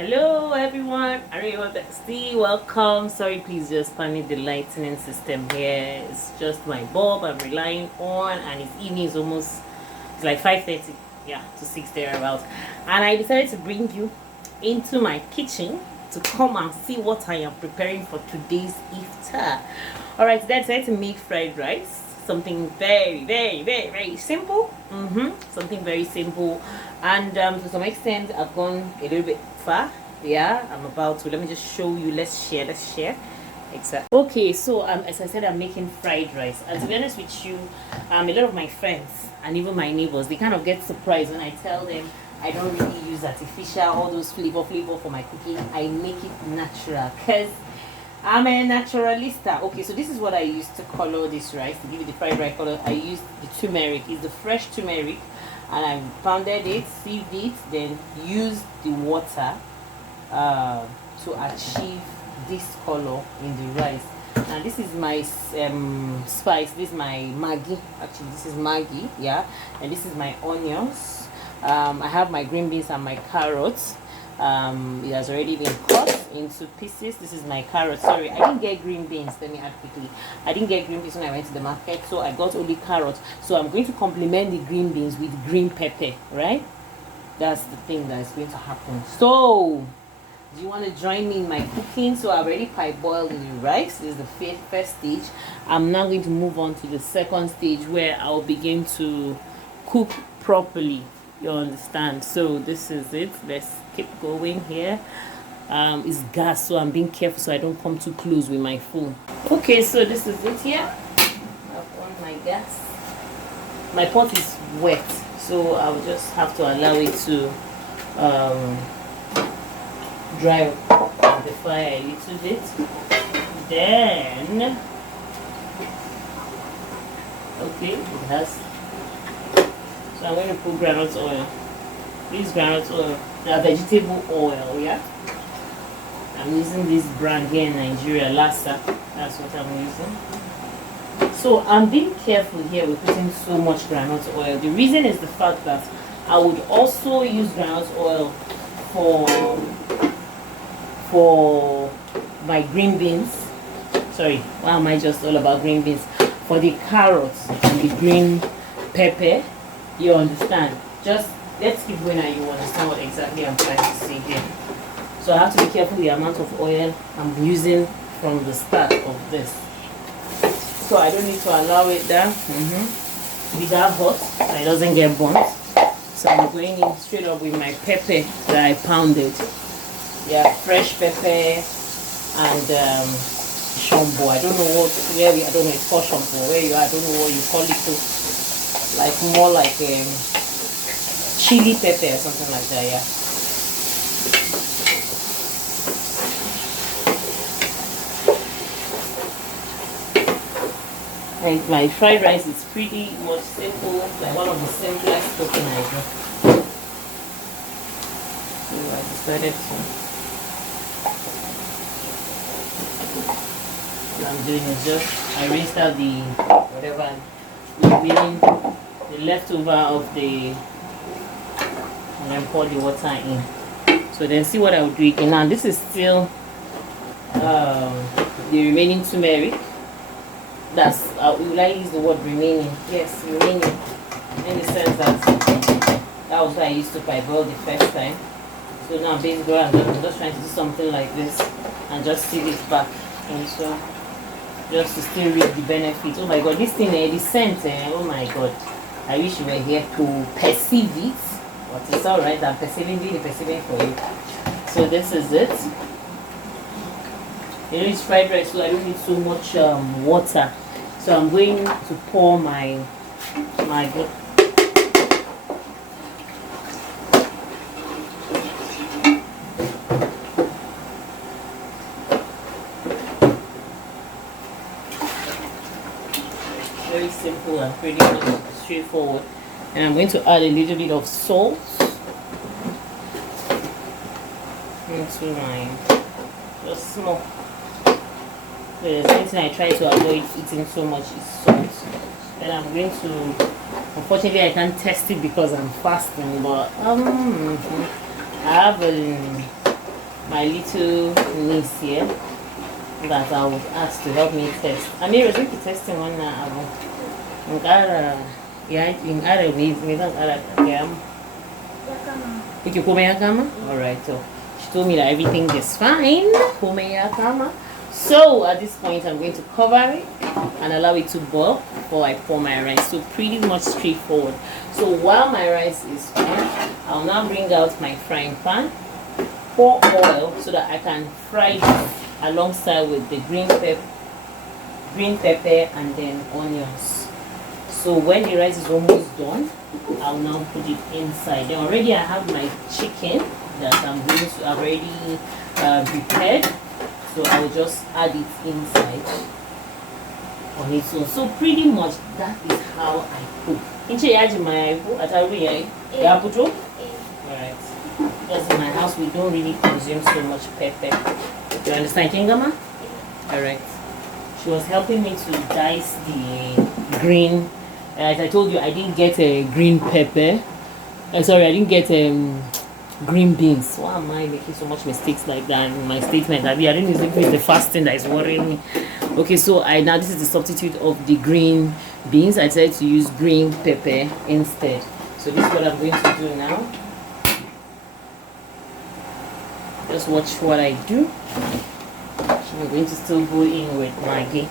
Hello everyone, welcome. Sorry, please just panic the lightning system here. It's just my bulb I'm relying on, and it's evening. It's like 5:30, yeah, to 6 thereabouts. And I decided to bring you into my kitchen to come and see what I am preparing for today's Iftar. Alright, today I decided to make fried rice. Something very simple. Something very simple, and to some extent I've gone a little bit far. Yeah, I'm about to. Let me just show you. Let's share. Exactly. Okay, so as I said, I'm making fried rice, and to be honest with you, a lot of my friends and even my neighbors, they kind of get surprised when I tell them I don't really use artificial, all those flavor for my cooking. I make it natural because I'm a naturalista. Okay, so this is what I used to color this rice to give it the fried rice color. I used the turmeric. It's the fresh turmeric, and I pounded it, sieved it, then used the water to achieve this color in the rice. And this is my spice. This is my Maggi. Actually, this is Maggi. Yeah, and this is my onions. I have my green beans and my carrots. It has already been cut into pieces. This is my carrot. Sorry, I didn't get green beans. Let me add quickly. I didn't get green beans when I went to the market, so I got only carrots. So I'm going to complement the green beans with green pepper, right? That's the thing that is going to happen. So, do you want to join me in my cooking? So I've already boiled the rice. This is the first stage. I'm now going to move on to the second stage where I'll begin to cook properly. You understand? So this is it. Let's keep going here. It's gas, so I'm being careful so I don't come too close with my phone. Okay, so this is it here. I've on my gas. My pot is wet, so I'll just have to allow it to dry on the fire a little bit. Then, okay, it has. So I'm going to put groundnut oil. This groundnut oil, vegetable oil, yeah. I'm using this brand here in Nigeria, Lassa. That's what I'm using. So I'm being careful here with putting so much groundnut oil. The reason is the fact that I would also use groundnut oil for my green beans. Sorry, why am I just all about green beans? For the carrots and the green pepper. You understand? Just let's keep going and you understand what exactly I'm trying to say here. So I have to be careful the amount of oil I'm using from the start of this. So I don't need to allow it there. Be that hot so it doesn't get burnt. So I'm going in straight up with my pepper that I pounded. Yeah, fresh pepper and shombo. I don't know I don't know, it's called shombo. Where you are, I don't know what you call it too. Like more like chili pepper or something like that, yeah. And my fried rice is pretty much simple, like one of the simplest cooking I do. So I decided to. What I'm doing is just I rinsed out the whatever remaining, the leftover of the, and then pour the water in. So then see what I will do again. Now this is still the remaining turmeric. That's will I use the word remaining? Yes, remaining, in the sense that that was what I used to boil the first time. So now basically I'm just trying to do something like this and just seal it back, and so just to still reap the benefit. Oh my god, this thing, the scent, oh my god. I wish you were here to perceive it. But it's alright, I'm perceiving for you. So this is it. You know, it's fried rice, so I don't need so much water. So I'm going to pour my very simple and pretty straightforward. And I'm going to add a little bit of salt into my, just small. The same thing I try to avoid eating so much is salt. Then I'm going to, unfortunately I can't test it because I'm fasting, but I have my little niece here that I would ask to help me test. Amira, we keep testing one now. In Arab, we don't Arab. Alright, so she told me that everything is fine. So at this point, I'm going to cover it and allow it to boil before I pour my rice. So pretty much straightforward. So while my rice is on, I'll now bring out my frying pan, pour oil so that I can fry it alongside with the green pepper and then onions. So when the rice is almost done, I'll now put it inside. Then already I have my chicken that I'm going to already prepared. So I'll just add it inside on its own. So pretty much that is how I cook. Alright. Because in my house we don't really consume so much pepper. Do you understand, Kingama? Alright. She was helping me to dice the green. As I told you, I didn't get a green pepper. Sorry, I didn't get green beans. Why am I making so much mistakes like that in my statement? I didn't think it's the fasting that is worrying me. Okay, so now this is the substitute of the green beans. I decided to use green pepper instead. So this is what I'm going to do now. Just watch what I do. I'm going to still go in with Maggi.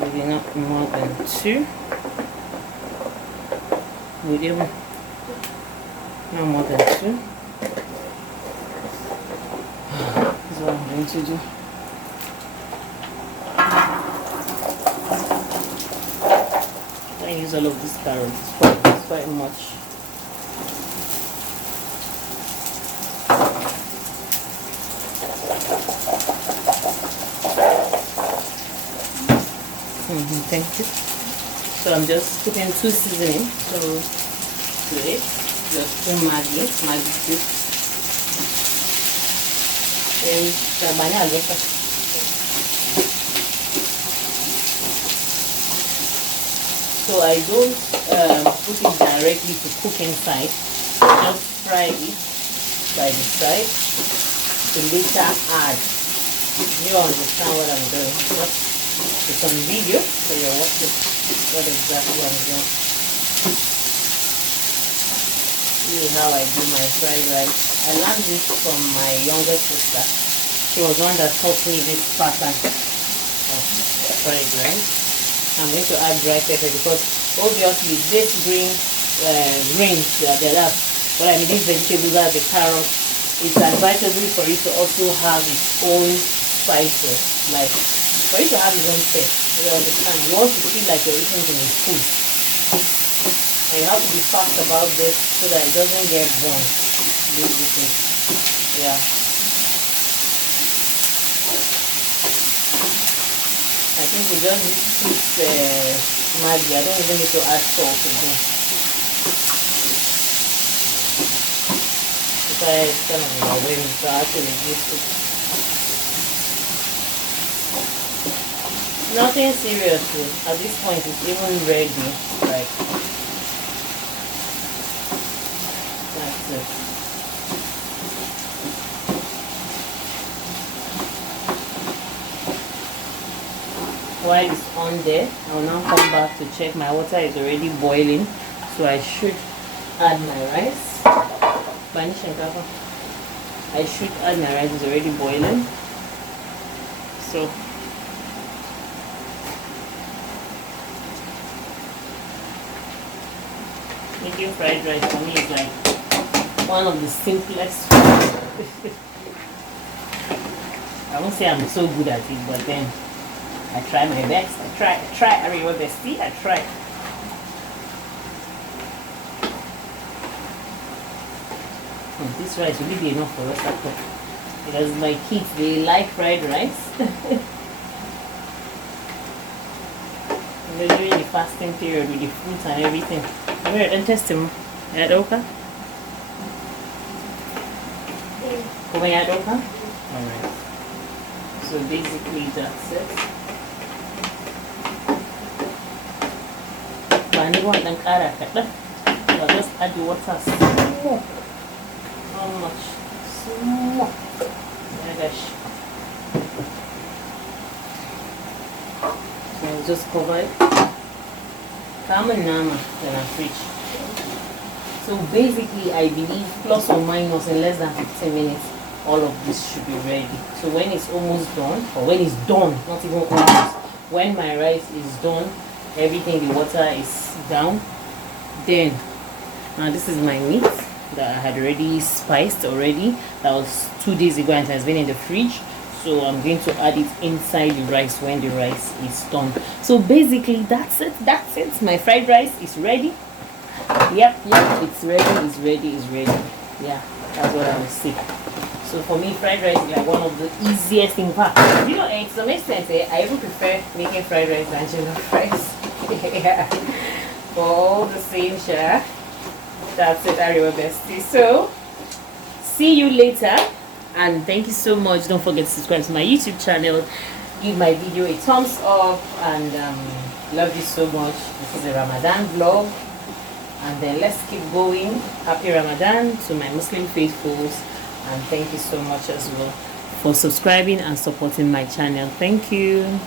Maybe not more than 2. No more than 2. This is what I'm going to do. I use all of these carrots. It's quite much. Thank you. So I'm just putting 2 seasoning. So to it. Just 2 Maggi cubes. So I don't put it directly to cook inside. Just fry it by the side to later add. You understand what I'm doing? It's on video, so you're watching what exactly I'm doing. This is how I do my fried rice. I learned this from my younger sister. She was one that taught me this pattern of fried rice. I'm going to add dry pepper because obviously this greens that are what I mean, these vegetables are the carrots. It's advisable for it to also have its own spices, like for it to have its own taste. You understand? You want to feel like you're eating in food. And you have to be fast about this so that it doesn't get burnt. Basically. Yeah. I think we just need Maggi. I don't even need to add salt again. It's kind of overwhelming, so I actually use it. Nothing seriously. At this point, it's even ready. Like, that's it. While it's on there, I will now come back to check my water is already boiling. So I should add my rice. I should add my rice, it's already boiling. So making fried rice for me is like one of the simplest foods. I won't say I'm so good at it, but then I try my best. I try. I mean, what bestie? I try. This rice will be enough for us to cook. Because my kids, they like fried rice. We're doing the fasting period with the fruits and everything. I'm going to test him. Is that okay? Alright. So basically that's it. I'll just add the water. How much? So just covered. Kama nama in our fridge. So basically, I believe plus or minus in less than 15 minutes, all of this should be ready. So when it's almost done, or when it's done, not even almost, when my rice is done, everything, the water is down, then now this is my meat that I had already spiced already. That was 2 days ago and it has been in the fridge. So I'm going to add it inside the rice when the rice is done. So basically that's it. My fried rice is ready. Yep, it's ready. Yeah, that's what I would say. So for me, fried rice is like one of the easiest things. You know, to some extent, I even prefer making fried rice than jollof rice. Yeah, for all the same share. That's it, Ariwa Bestie. So see you later, and thank you so much. Don't forget to subscribe to my YouTube channel, give my video a thumbs up, and love you so much. This is a Ramadan vlog, and then let's keep going. Happy Ramadan to my Muslim faithfuls, and thank you so much as well for subscribing and supporting my channel. Thank you.